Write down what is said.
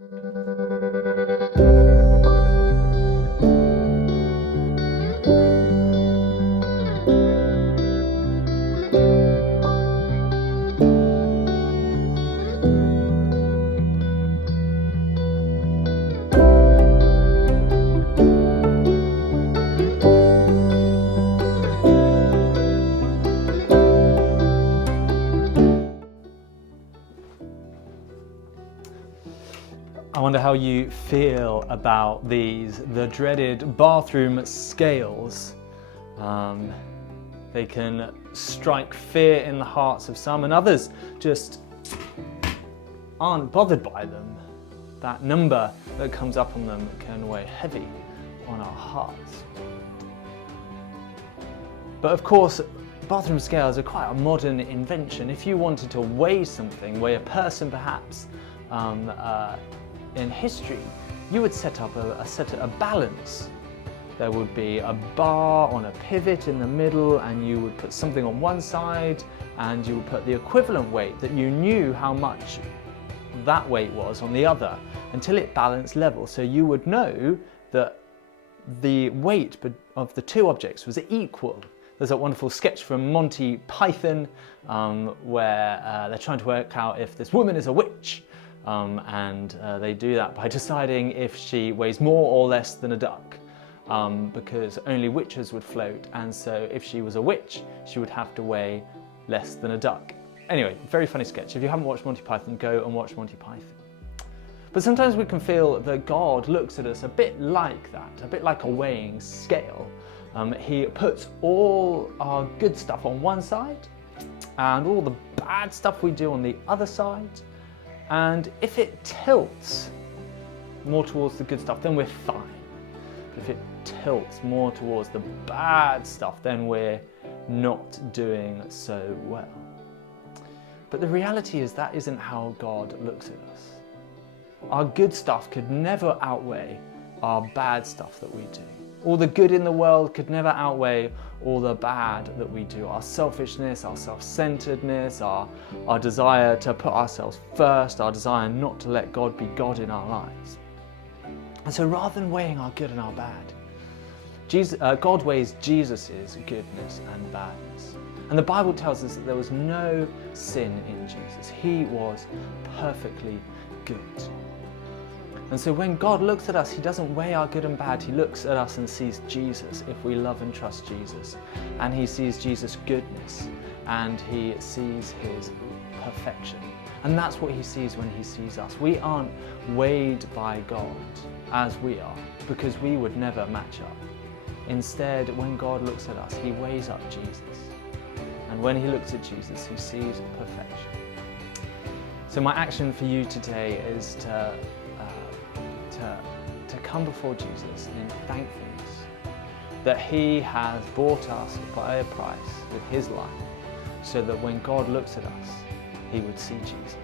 I wonder how you feel about the dreaded bathroom scales. They can strike fear in the hearts of some, and others just aren't bothered by them. That number that comes up on them can weigh heavy on our hearts. But of course, bathroom scales are quite a modern invention. If you wanted to weigh something, weigh a person perhaps, in history, you would set up a balance. There would be a bar on a pivot in the middle, and you would put something on one side, and you would put the equivalent weight that you knew how much that weight was on the other, until it balanced level. So you would know that the weight of the two objects was equal. There's a wonderful sketch from Monty Python where they're trying to work out if this woman is a witch. And they do that by deciding if she weighs more or less than a duck, because only witches would float, and so if she was a witch, she would have to weigh less than a duck. Anyway, very funny sketch. If you haven't watched Monty Python, go and watch Monty Python. But sometimes we can feel that God looks at us a bit like that, a bit like a weighing scale. He puts all our good stuff on one side and all the bad stuff we do on the other side. And if it tilts more towards the good stuff, then we're fine. But if it tilts more towards the bad stuff, then we're not doing so well. But the reality is that isn't how God looks at us. Our good stuff could never outweigh our bad stuff that we do. All the good in the world could never outweigh all the bad that we do. Our selfishness, our self-centeredness, our desire to put ourselves first, our desire not to let God be God in our lives. And so rather than weighing our good and our bad, God weighs Jesus' goodness and badness. And the Bible tells us that there was no sin in Jesus. He was perfectly good. And so when God looks at us, he doesn't weigh our good and bad. He looks at us and sees Jesus if we love and trust Jesus. And he sees Jesus' goodness, and he sees his perfection. And that's what he sees when he sees us. We aren't weighed by God as we are, because we would never match up. Instead, when God looks at us, he weighs up Jesus. And when he looks at Jesus, he sees perfection. So my action for you today is to come before Jesus in thankfulness that he has bought us by a price with his life, so that when God looks at us, he would see Jesus.